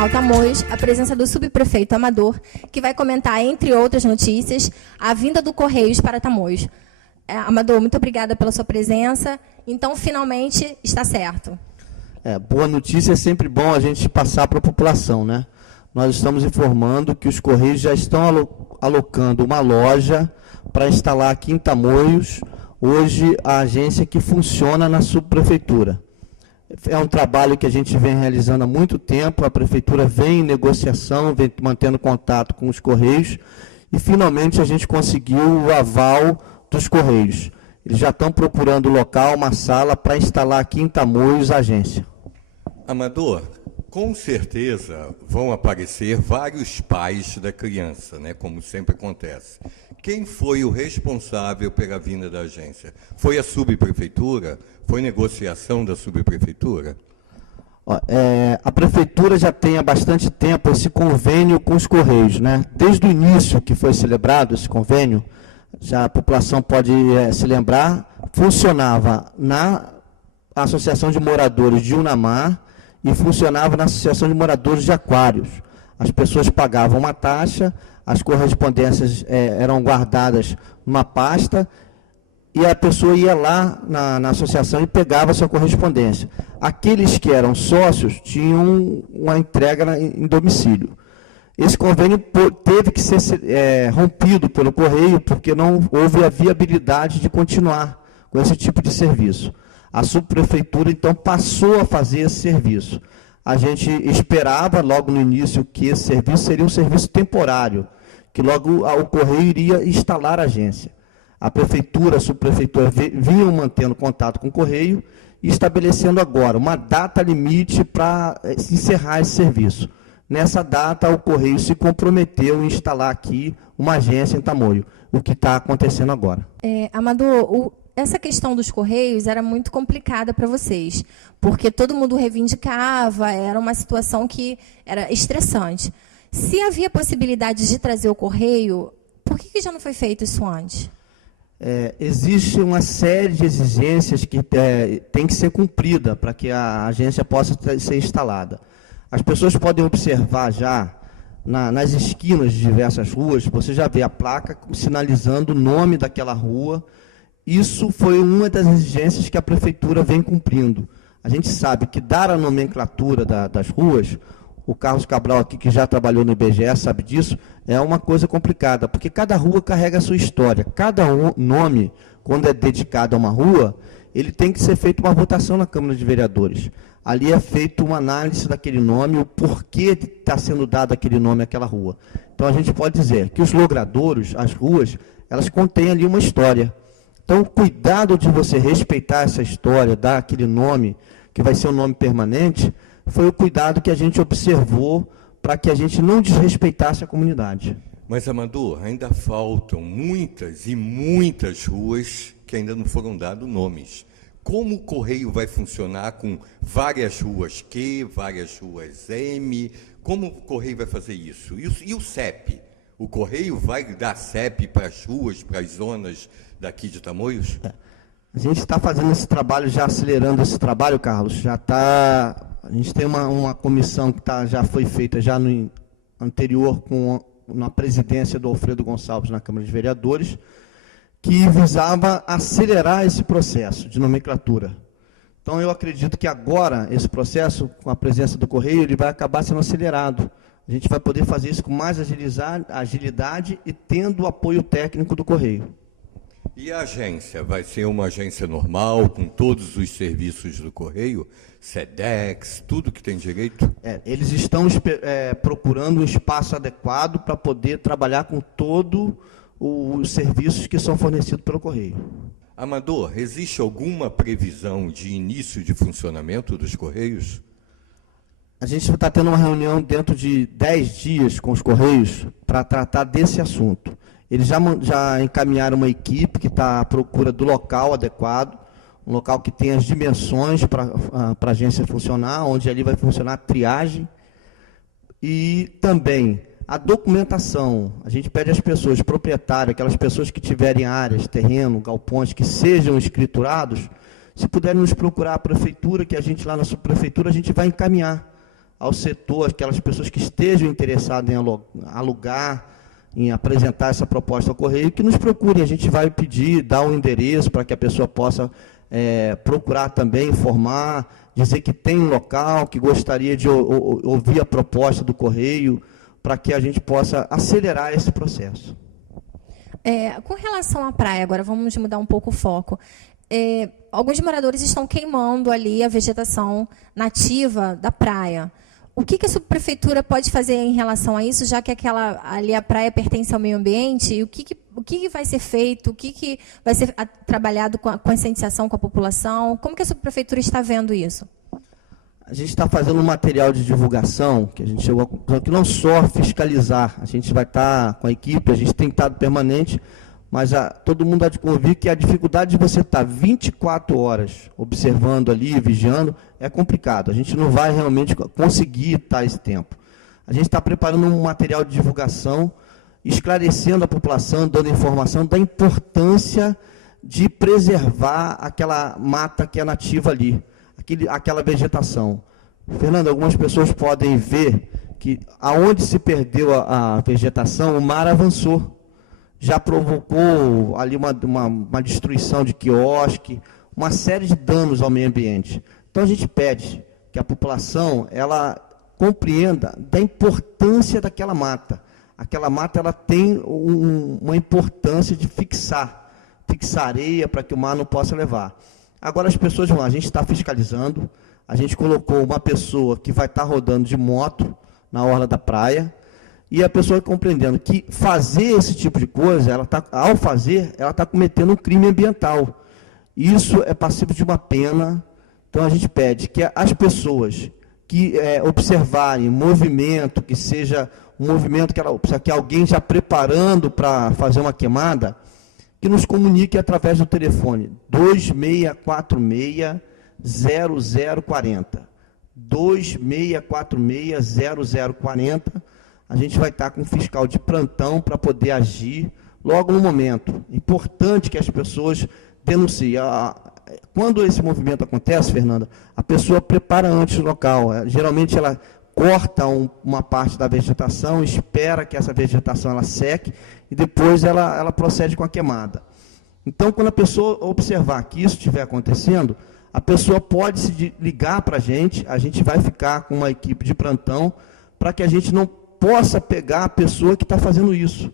Jornal Tamoios a presença do subprefeito Amador, que vai comentar, entre outras notícias, a vinda do Correios para Tamoios. Amador, muito obrigada pela sua presença. Então, finalmente, está certo. Boa notícia, é sempre bom a gente passar para a população, né? Nós estamos informando que os Correios já estão alocando uma loja para instalar aqui em Tamoios, hoje a agência que funciona na subprefeitura. É um trabalho que a gente vem realizando há muito tempo, a prefeitura vem em negociação, vem mantendo contato com os Correios, e finalmente a gente conseguiu o aval dos Correios. Eles já estão procurando local, uma sala, para instalar aqui em Tamoios a agência. Amador, com certeza vão aparecer vários pais da criança, né, como sempre acontece. Quem foi o responsável pela vinda da agência? Foi a subprefeitura? Foi negociação da subprefeitura? A prefeitura já tem há bastante tempo esse convênio com os Correios, né? Desde o início que foi celebrado esse convênio, já a população pode se lembrar, funcionava na Associação de Moradores de Unamar e funcionava na Associação de Moradores de Aquários. As pessoas pagavam uma taxa, as correspondências eram guardadas numa pasta e a pessoa ia lá na associação e pegava a sua correspondência. Aqueles que eram sócios tinham uma entrega em domicílio. Esse convênio teve que ser rompido pelo Correio porque não houve a viabilidade de continuar com esse tipo de serviço. A subprefeitura, então, passou a fazer esse serviço. A gente esperava, logo no início, que esse serviço seria um serviço temporário, que logo o Correio iria instalar a agência. A prefeitura, a subprefeitura vinham mantendo contato com o Correio e estabelecendo agora uma data limite para encerrar esse serviço. Nessa data, o Correio se comprometeu em instalar aqui uma agência em Tamoio, o que está acontecendo agora. Amador, essa questão dos Correios era muito complicada para vocês, porque todo mundo reivindicava, era uma situação que era estressante. Se havia possibilidade de trazer o Correio, por que já não foi feito isso antes? Existe uma série de exigências que tem que ser cumprida para que a agência possa ser instalada. As pessoas podem observar já, nas esquinas de diversas ruas, você já vê a placa sinalizando o nome daquela rua. Isso foi uma das exigências que a prefeitura vem cumprindo. A gente sabe que dar a nomenclatura das ruas, o Carlos Cabral aqui, que já trabalhou no IBGE, sabe disso, é uma coisa complicada, porque cada rua carrega a sua história. Cada nome, quando é dedicado a uma rua, ele tem que ser feita uma votação na Câmara de Vereadores. Ali é feita uma análise daquele nome, o porquê está sendo dado aquele nome àquela rua. Então, a gente pode dizer que os logradouros, as ruas, elas contêm ali uma história. Então, o cuidado de você respeitar essa história, dar aquele nome, que vai ser um nome permanente, foi o cuidado que a gente observou para que a gente não desrespeitasse a comunidade. Mas, Amador, ainda faltam muitas e muitas ruas que ainda não foram dados nomes. Como o Correio vai funcionar com várias ruas Q, várias ruas M? Como o Correio vai fazer isso? E o CEP? O Correio vai dar CEP para as ruas, para as zonas daqui de Tamoios? A gente está fazendo esse trabalho, já acelerando esse trabalho, Carlos. A gente tem uma comissão que já foi feita já no anterior, na presidência do Alfredo Gonçalves na Câmara de Vereadores, que visava acelerar esse processo de nomenclatura. Então, eu acredito que agora, esse processo, com a presença do Correio, ele vai acabar sendo acelerado. A gente vai poder fazer isso com mais agilidade e tendo o apoio técnico do Correio. E a agência? Vai ser uma agência normal, com todos os serviços do Correio? SEDEX, tudo que tem direito? Eles estão procurando um espaço adequado para poder trabalhar com todos os serviços que são fornecidos pelo Correio. Amador, existe alguma previsão de início de funcionamento dos Correios? A gente está tendo uma reunião dentro de 10 dias com os Correios para tratar desse assunto. Eles já encaminharam uma equipe que está à procura do local adequado, um local que tem as dimensões para a agência funcionar, onde ali vai funcionar a triagem e também a documentação. A gente pede às pessoas, proprietárias, aquelas pessoas que tiverem áreas, terreno, galpões, que sejam escriturados, se puderem nos procurar a prefeitura, que a gente lá na subprefeitura, a gente vai encaminhar ao setor, aquelas pessoas que estejam interessadas em alugar, em apresentar essa proposta ao Correio, que nos procurem. A gente vai pedir, dar um endereço para que a pessoa possa procurar também, informar, dizer que tem um local, que gostaria de ouvir a proposta do Correio, para que a gente possa acelerar esse processo. Com relação à praia, agora vamos mudar um pouco o foco. Alguns moradores estão queimando ali a vegetação nativa da praia. O que a subprefeitura pode fazer em relação a isso, já que ali a praia pertence ao meio ambiente? E o que vai ser feito? O que vai ser trabalhado com a conscientização com a população? Como que a subprefeitura está vendo isso? A gente está fazendo um material de divulgação, que a gente chegou à conclusão que não só fiscalizar, a gente vai estar com a equipe, a gente tem estado permanente, mas todo mundo há de convir que a dificuldade de você estar 24 horas observando ali, vigiando, é complicado. A gente não vai realmente conseguir estar esse tempo. A gente está preparando um material de divulgação, esclarecendo a população, dando informação da importância de preservar aquela mata que é nativa ali, aquela vegetação. Fernando, algumas pessoas podem ver que aonde se perdeu a vegetação, o mar avançou. Já provocou ali uma destruição de quiosque, uma série de danos ao meio ambiente. Então, a gente pede que a população ela compreenda da importância daquela mata. Aquela mata ela tem uma importância de fixar areia para que o mar não possa levar. Agora, as pessoas vão, a gente está fiscalizando, a gente colocou uma pessoa que vai estar rodando de moto na orla da praia, e a pessoa compreendendo que fazer esse tipo de coisa, ao fazer, ela está cometendo um crime ambiental. Isso é passível de uma pena. Então, a gente pede que as pessoas que observarem movimento, que seja um movimento que alguém já preparando para fazer uma queimada, que nos comunique através do telefone 2646-0040. 2646-0040. A gente vai estar com um fiscal de plantão para poder agir logo no momento. Importante que as pessoas denunciem. Quando esse movimento acontece, Fernanda, a pessoa prepara antes o local. Geralmente ela corta uma parte da vegetação, espera que essa vegetação ela seque e depois ela procede com a queimada. Então, quando a pessoa observar que isso estiver acontecendo, a pessoa pode se ligar para a gente vai ficar com uma equipe de plantão para que a gente não possa pegar a pessoa que está fazendo isso.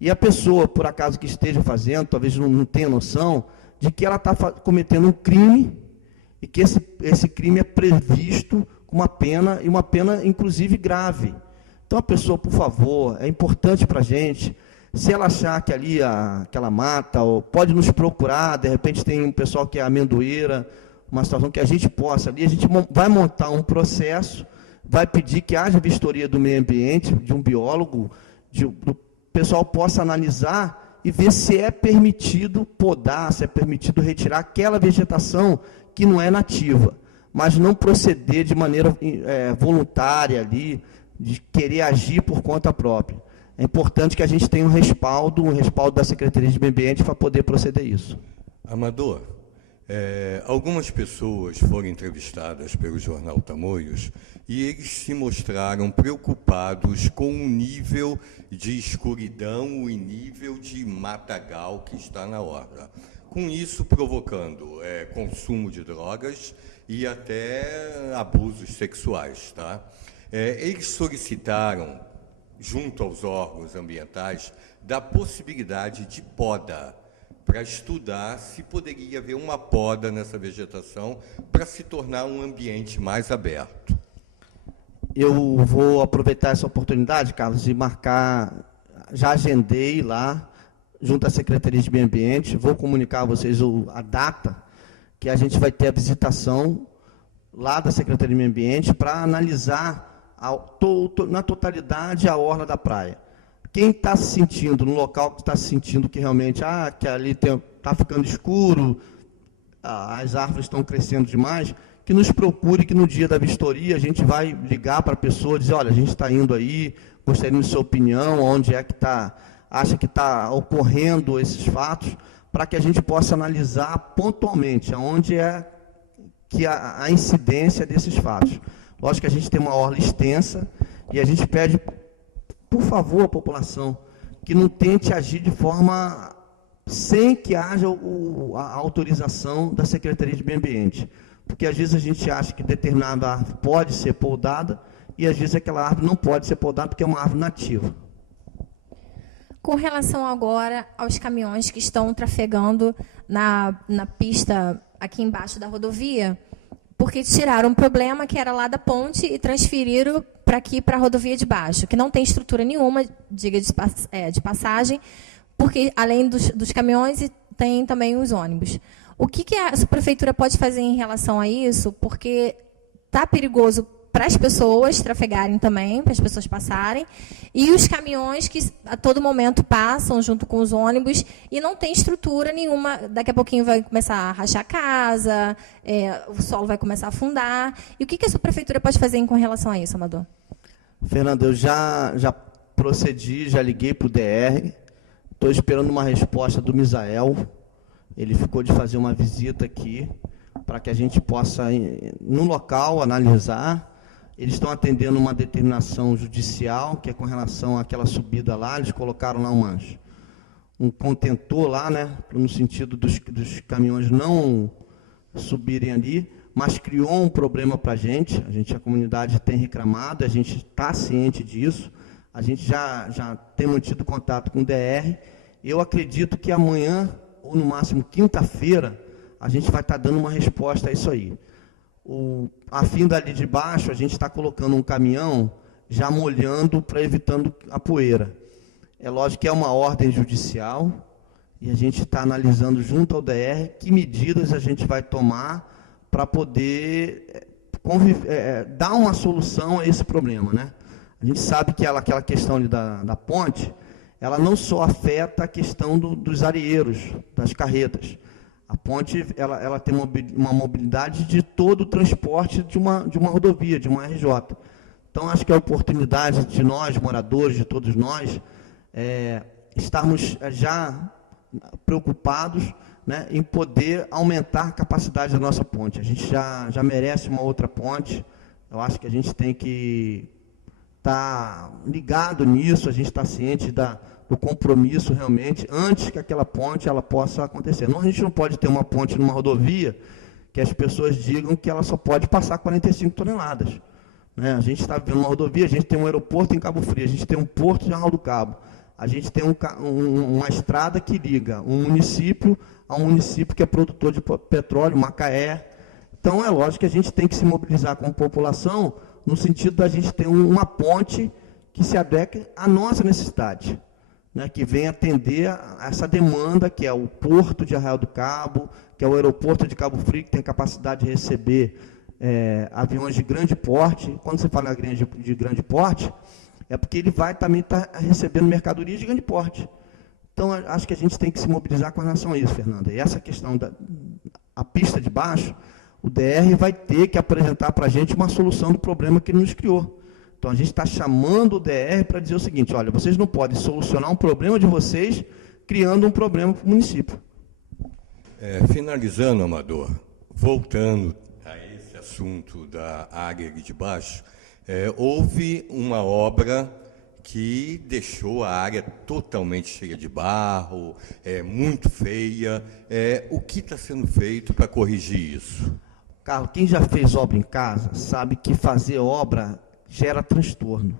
E a pessoa, por acaso que esteja fazendo, talvez não tenha noção de que ela está cometendo um crime e que esse crime é previsto com uma pena, e uma pena, inclusive, grave. Então, a pessoa, por favor, é importante para a gente, se ela achar que ali aquela mata, ou pode nos procurar, de repente tem um pessoal que é amendoeira, uma situação que a gente possa ali, a gente vai montar um processo, vai pedir que haja vistoria do meio ambiente, de um biólogo, o pessoal possa analisar e ver se é permitido podar, se é permitido retirar aquela vegetação que não é nativa, mas não proceder de maneira voluntária ali, de querer agir por conta própria. É importante que a gente tenha um respaldo da Secretaria de Meio Ambiente para poder proceder isso. Amador, algumas pessoas foram entrevistadas pelo jornal Tamoios e eles se mostraram preocupados com o nível de escuridão e nível de matagal que está na orla. Com isso, provocando consumo de drogas e até abusos sexuais. Tá? Eles solicitaram, junto aos órgãos ambientais, da possibilidade de poda, para estudar se poderia haver uma poda nessa vegetação para se tornar um ambiente mais aberto. Eu vou aproveitar essa oportunidade, Carlos, e marcar, já agendei lá, junto à Secretaria de Meio Ambiente, vou comunicar a vocês a data que a gente vai ter a visitação lá da Secretaria de Meio Ambiente para analisar na totalidade a orla da praia. Quem está se sentindo no local, que está se sentindo que realmente que ali está ficando escuro, as árvores estão crescendo demais, que nos procure, que no dia da vistoria a gente vai ligar para a pessoa, dizer, olha, a gente está indo aí, gostaríamos de sua opinião, onde é que acha que está ocorrendo esses fatos, para que a gente possa analisar pontualmente aonde é que a incidência desses fatos. Lógico que a gente tem uma orla extensa e a gente pede, por favor, à população, que não tente agir de forma sem que haja a autorização da Secretaria de Meio Ambiente. Porque às vezes a gente acha que determinada árvore pode ser podada e às vezes aquela árvore não pode ser podada porque é uma árvore nativa. Com relação agora aos caminhões que estão trafegando na pista aqui embaixo da rodovia, porque tiraram um problema que era lá da ponte e transferiram para aqui, para a rodovia de baixo, que não tem estrutura nenhuma, diga de passagem, porque além dos caminhões tem também os ônibus. O que a prefeitura pode fazer em relação a isso? Porque está perigoso para as pessoas trafegarem também, para as pessoas passarem, e os caminhões que a todo momento passam junto com os ônibus e não tem estrutura nenhuma. Daqui a pouquinho vai começar a rachar a casa, o solo vai começar a afundar. E o que a sua prefeitura pode fazer com relação a isso, Amador? Fernanda, eu já procedi, já liguei para o DR, estou esperando uma resposta do Misael. Ele ficou de fazer uma visita aqui para que a gente possa, no local, analisar. Eles estão atendendo uma determinação judicial, que é com relação àquela subida lá. Eles colocaram lá um contentor lá, né, no sentido dos caminhões não subirem ali, mas criou um problema para a gente, a comunidade tem reclamado, a gente está ciente disso, a gente já tem mantido contato com o DR. Eu acredito que amanhã, ou no máximo quinta-feira, a gente vai estar dando uma resposta a isso aí. A fim dali de baixo, a gente está colocando um caminhão já molhando para evitando a poeira. É lógico que é uma ordem judicial e a gente está analisando junto ao DR que medidas a gente vai tomar para poder dar uma solução a esse problema, né? A gente sabe que aquela questão ali da ponte, ela não só afeta a questão dos areeiros, das carretas. A ponte ela tem uma mobilidade de todo o transporte de uma rodovia, de uma RJ. Então, acho que é a oportunidade de nós, moradores, de todos nós, estarmos já preocupados, né, em poder aumentar a capacidade da nossa ponte. A gente já merece uma outra ponte. Eu acho que a gente tem que estar ligado nisso, a gente está ciente do compromisso realmente, antes que aquela ponte ela possa acontecer. Não, a gente não pode ter uma ponte numa rodovia que as pessoas digam que ela só pode passar 45 toneladas. Né? A gente está vivendo uma rodovia, a gente tem um aeroporto em Cabo Frio, a gente tem um porto em Arraial do Cabo, a gente tem uma estrada que liga um município a um município que é produtor de petróleo, Macaé. Então, é lógico que a gente tem que se mobilizar com a população no sentido da gente ter uma ponte que se adeque à nossa necessidade. Né, que vem atender a essa demanda, que é o porto de Arraial do Cabo, que é o aeroporto de Cabo Frio, que tem capacidade de receber aviões de grande porte. Quando você fala de grande porte, é porque ele vai também estar recebendo mercadorias de grande porte. Então, acho que a gente tem que se mobilizar com relação a isso, Fernanda. E essa questão da pista de baixo, o DR vai ter que apresentar para a gente uma solução do problema que ele nos criou. Então, a gente está chamando o DR para dizer o seguinte: olha, vocês não podem solucionar um problema de vocês criando um problema para o município. Finalizando, Amador, voltando a esse assunto da área de baixo, houve uma obra que deixou a área totalmente cheia de barro, muito feia. O que está sendo feito para corrigir isso? Carlos, quem já fez obra em casa sabe que fazer obra gera transtorno.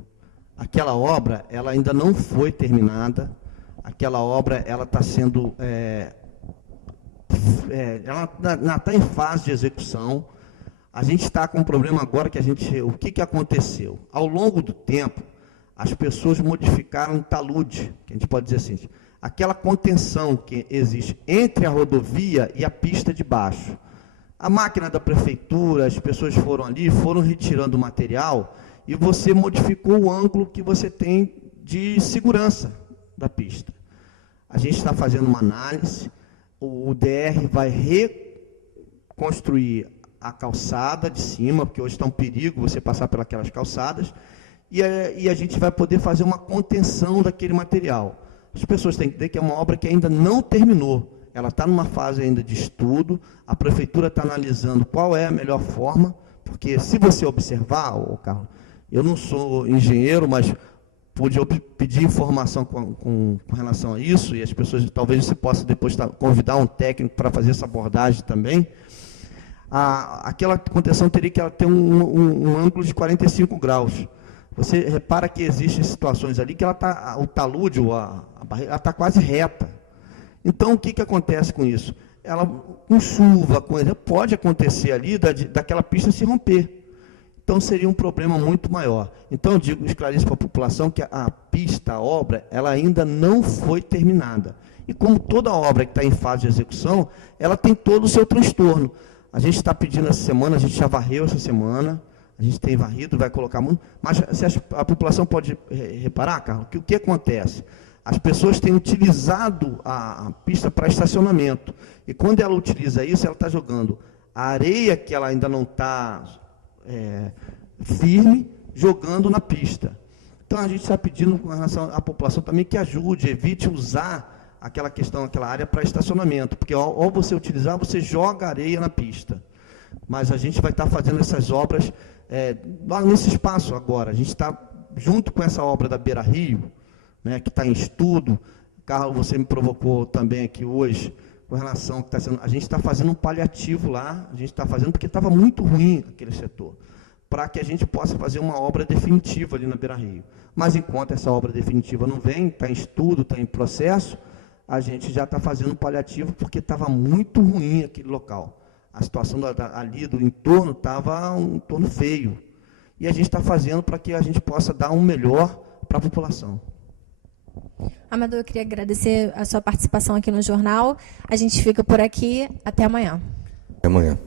Aquela obra, ela ainda não foi terminada, aquela obra, ela está sendo, ela está em fase de execução. A gente está com um problema agora o que aconteceu? Ao longo do tempo, as pessoas modificaram o talude, que a gente pode dizer assim, aquela contenção que existe entre a rodovia e a pista de baixo. A máquina da prefeitura, as pessoas foram ali, foram retirando o material, e você modificou o ângulo que você tem de segurança da pista. A gente está fazendo uma análise, o DR vai reconstruir a calçada de cima, porque hoje está um perigo você passar pelas calçadas, e a gente vai poder fazer uma contenção daquele material. As pessoas têm que entender que é uma obra que ainda não terminou, ela está numa fase ainda de estudo, a prefeitura está analisando qual é a melhor forma, Porque se você observar, Carlos, eu não sou engenheiro, mas pude pedir informação com relação a isso, e as pessoas, talvez você possa depois convidar um técnico para fazer essa abordagem também. Aquela contenção teria que ter um ângulo de 45 graus. Você repara que existem situações ali que o talude, a barreira, está quase reta. Então, o que acontece com isso? Ela, com chuva, pode acontecer ali daquela pista se romper. Então, seria um problema muito maior. Então, eu esclareço para a população que a pista, a obra, ela ainda não foi terminada. E como toda obra que está em fase de execução, ela tem todo o seu transtorno. A gente está pedindo essa semana, a gente já varreu essa semana, a gente tem varrido, vai colocar muito, mas a população pode reparar, Carlos, que o que acontece? As pessoas têm utilizado a pista para estacionamento, e quando ela utiliza isso, ela está jogando a areia que ela ainda não está firme, jogando na pista. Então, a gente está pedindo com relação à população também que ajude, evite usar aquela área para estacionamento, porque ao você utilizar, você joga areia na pista. Mas a gente vai estar fazendo essas obras lá nesse espaço agora. A gente está junto com essa obra da Beira Rio, né, que está em estudo. Carlos, você me provocou também aqui hoje, com relação que a gente está fazendo um paliativo lá, a gente está fazendo porque estava muito ruim aquele setor, para que a gente possa fazer uma obra definitiva ali na Beira Rio. Mas enquanto essa obra definitiva não vem, está em estudo, está em processo, a gente já está fazendo um paliativo porque estava muito ruim aquele local. A situação ali do entorno estava um entorno feio. E a gente está fazendo para que a gente possa dar um melhor para a população. Amador, eu queria agradecer a sua participação aqui no jornal. A gente fica por aqui. Até amanhã. Até amanhã.